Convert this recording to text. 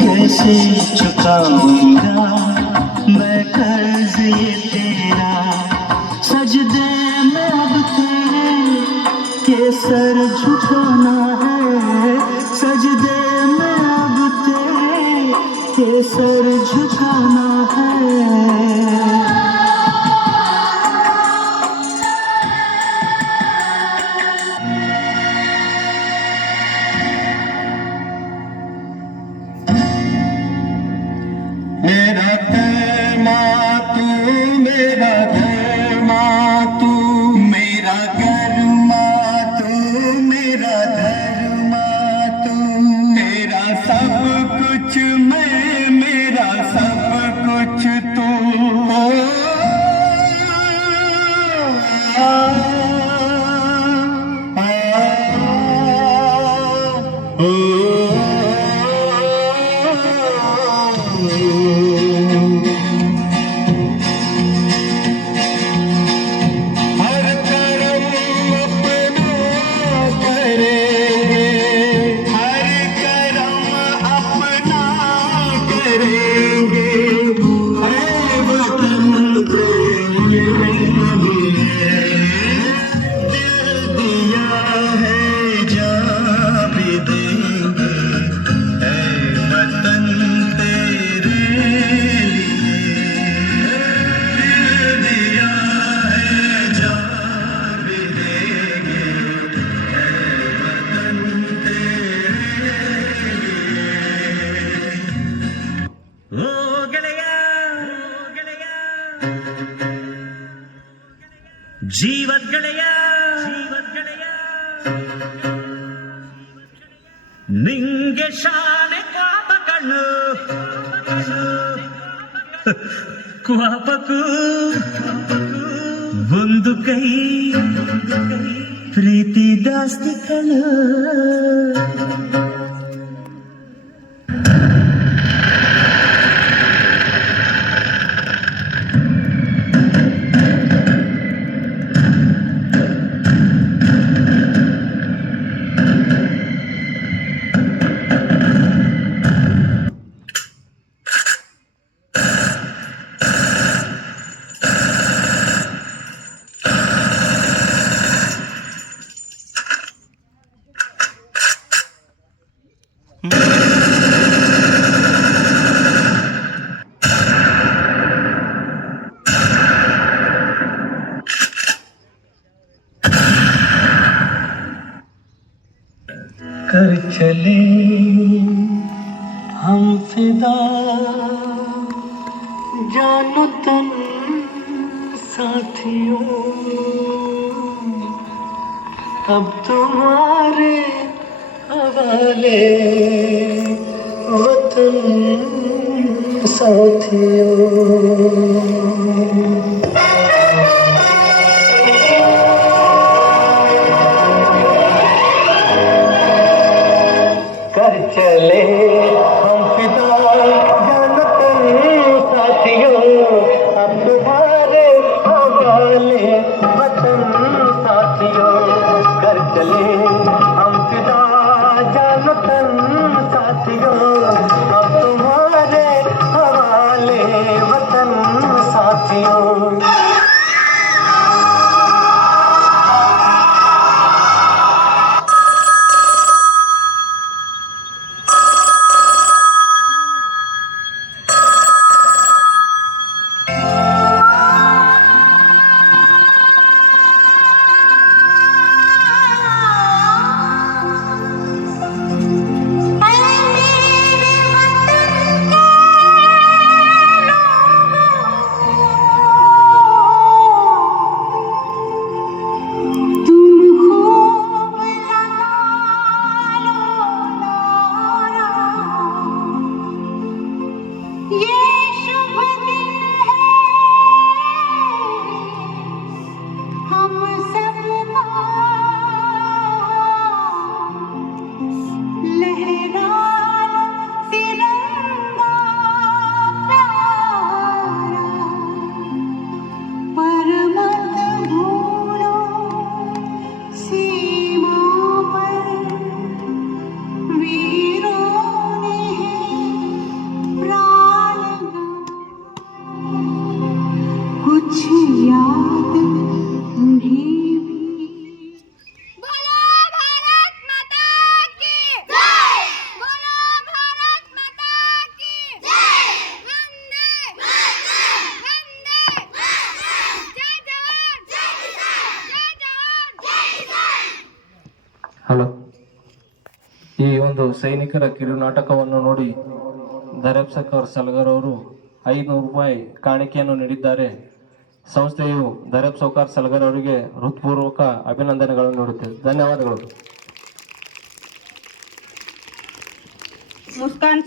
कैसे चुकाऊंगा मैं कर्ज ये तेरा, सजदे में अब तेरे ये सर झुकाना है, सजदे में अब तेरे ये सर झुकाना है। मेरा कर्मा तू, मेरा धर्मा तू, मेरा कर्मा तू, मेरा धर्मा तू, तेरा सब कुछ मैं, मेरा सब कुछ तू। ಜೀವದ ಗೆಳೆಯ ನಿಂಗೆ ಶಾನೆ ಕ್ವಾಪಗಳು ಕ್ವಾಪಕ್ಕೂ ಒಂದು ಕೈ ಪ್ರೀತಿ ಜಾಸ್ತಿ ಕಳು. कर चले हम फिदा जानो तुम साथियों, अब तुम्हारे हवाले वतन साथियों। चले हम फिदा जानतन साथियों, अब तुम्हारे हवाले वतन साथियों। कर चले हम फिदा जानतन साथियों, अब तुम्हारे हवाले वतन साथियों। ಇಂದು ಸೈನಿಕರ ಕಿರುನಾಟಕವನ್ನು ನೋಡಿ ಧರೆಪ್ ಸಕ್ಕರ್ ಸಲಗರ್ ಅವರು 500 ರೂಪಾಯಿ ಕಾಣಿಕೆಯನ್ನು ನೀಡಿದ್ದಾರೆ. ಸಂಸ್ಥೆಯು ಧರೆಪ್ ಸೌಕಾರ್ ಸಲಗರ್ ಅವರಿಗೆ ಹೃತ್ಪೂರ್ವಕ ಅಭಿನಂದನೆಗಳನ್ನು ನೀಡುತ್ತೇವೆ. ಧನ್ಯವಾದಗಳು. ಮುಸ್ಕಾನ್